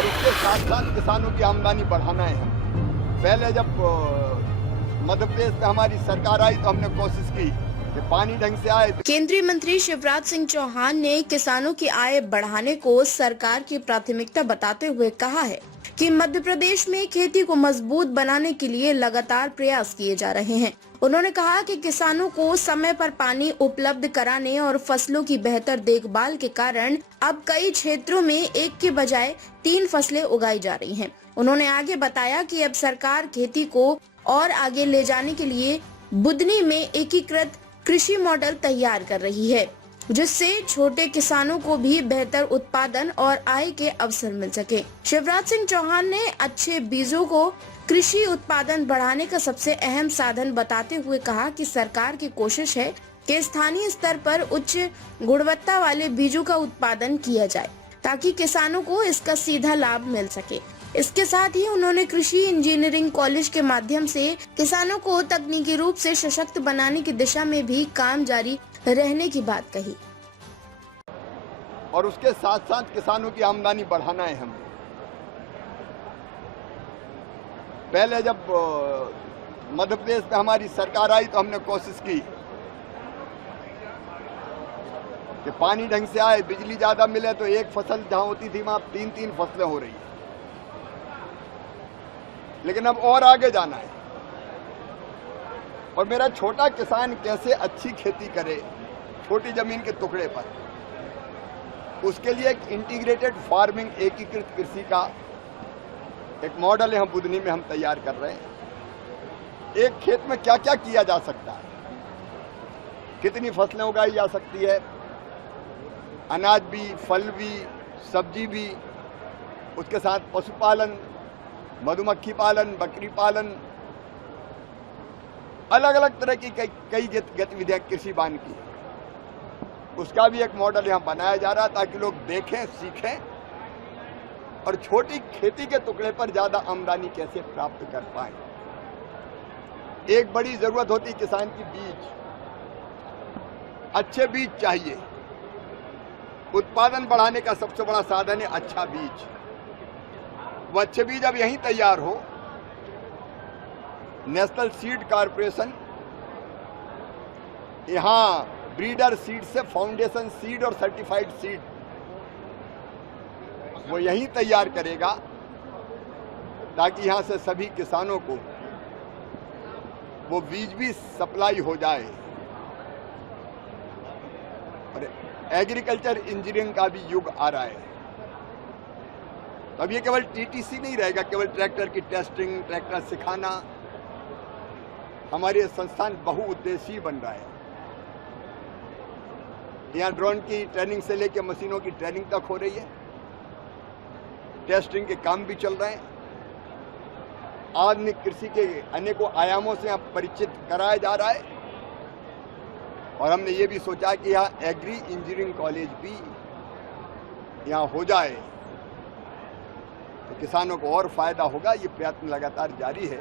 और उसके साथ साथ किसानों की आमदनी बढ़ाना है। पहले जब मध्य प्रदेश में हमारी सरकार आई तो हमने कोशिश की कि पानी ढंग से आए। केंद्रीय मंत्री शिवराज सिंह चौहान ने किसानों की आय बढ़ाने को सरकार की प्राथमिकता बताते हुए कहा है कि मध्य प्रदेश में खेती को मजबूत बनाने के लिए लगातार प्रयास किए जा रहे हैं। उन्होंने कहा कि किसानों को समय पर पानी उपलब्ध कराने और फसलों की बेहतर देखभाल के कारण अब कई क्षेत्रों में एक के बजाय 3 फसलें उगाई जा रही हैं। उन्होंने आगे बताया कि अब सरकार खेती को और आगे ले जाने के लिए बुदनी में एकीकृत कृषि मॉडल तैयार कर रही है, जिससे छोटे किसानों को भी बेहतर उत्पादन और आय के अवसर मिल सके। शिवराज सिंह चौहान ने अच्छे बीजों को कृषि उत्पादन बढ़ाने का सबसे अहम साधन बताते हुए कहा कि सरकार की कोशिश है कि स्थानीय स्तर पर उच्च गुणवत्ता वाले बीजों का उत्पादन किया जाए ताकि किसानों को इसका सीधा लाभ मिल सके। इसके साथ ही उन्होंने कृषि इंजीनियरिंग कॉलेज के माध्यम से किसानों को तकनीकी रूप से सशक्त बनाने की दिशा में भी काम जारी रहने की बात कही। और उसके साथ साथ किसानों की आमदनी बढ़ाना है हमें। पहले जब मध्य प्रदेश में हमारी सरकार आई तो हमने कोशिश की कि पानी ढंग से आए, बिजली ज्यादा मिले तो एक फसल जहां होती थी वहां 3-3 फसलें हो रही है। लेकिन अब और आगे जाना है और मेरा छोटा किसान कैसे अच्छी खेती करे छोटी जमीन के टुकड़े पर, उसके लिए एक इंटीग्रेटेड फार्मिंग एकीकृत कृषि का एक मॉडल यहाँ बुदनी में हम तैयार कर रहे हैं। एक खेत में क्या क्या किया जा सकता है, कितनी फसलें उगाई जा सकती है, अनाज भी, फल भी, सब्जी भी, उसके साथ पशुपालन, मधुमक्खी पालन, बकरी पालन, अलग अलग तरह की कई गतिविधियां कृषि बान की, उसका भी एक मॉडल यहां बनाया जा रहा है ताकि लोग देखें, सीखें और छोटी खेती के टुकड़े पर ज्यादा आमदनी कैसे प्राप्त कर पाए। एक बड़ी जरूरत होती किसान की बीज, अच्छे बीज चाहिए। उत्पादन बढ़ाने का सबसे बड़ा साधन है अच्छा बीज। वो अच्छे बीज अब यहीं तैयार हो। नेशनल सीड कॉर्पोरेशन यहां ब्रीडर सीड से फाउंडेशन सीड और सर्टिफाइड सीड वो यहीं तैयार करेगा ताकि यहां से सभी किसानों को वो बीज भी सप्लाई हो जाए। और एग्रीकल्चर इंजीनियरिंग का भी युग आ रहा है। अब ये केवल टीटीसी नहीं रहेगा, केवल ट्रैक्टर की टेस्टिंग, ट्रैक्टर सिखाना। हमारे संस्थान बहुउद्देशीय बन रहा है। यहाँ ड्रोन की ट्रेनिंग से लेकर मशीनों की ट्रेनिंग तक हो रही है। टेस्टिंग के काम भी चल रहे हैं। आधुनिक कृषि के अनेकों आयामों से यहाँ परिचित कराया जा रहा है। और हमने ये भी सोचा कि यहाँ एग्री इंजीनियरिंग कॉलेज भी यहाँ हो जाए तो किसानों को और फायदा होगा। ये प्रयत्न लगातार जारी है।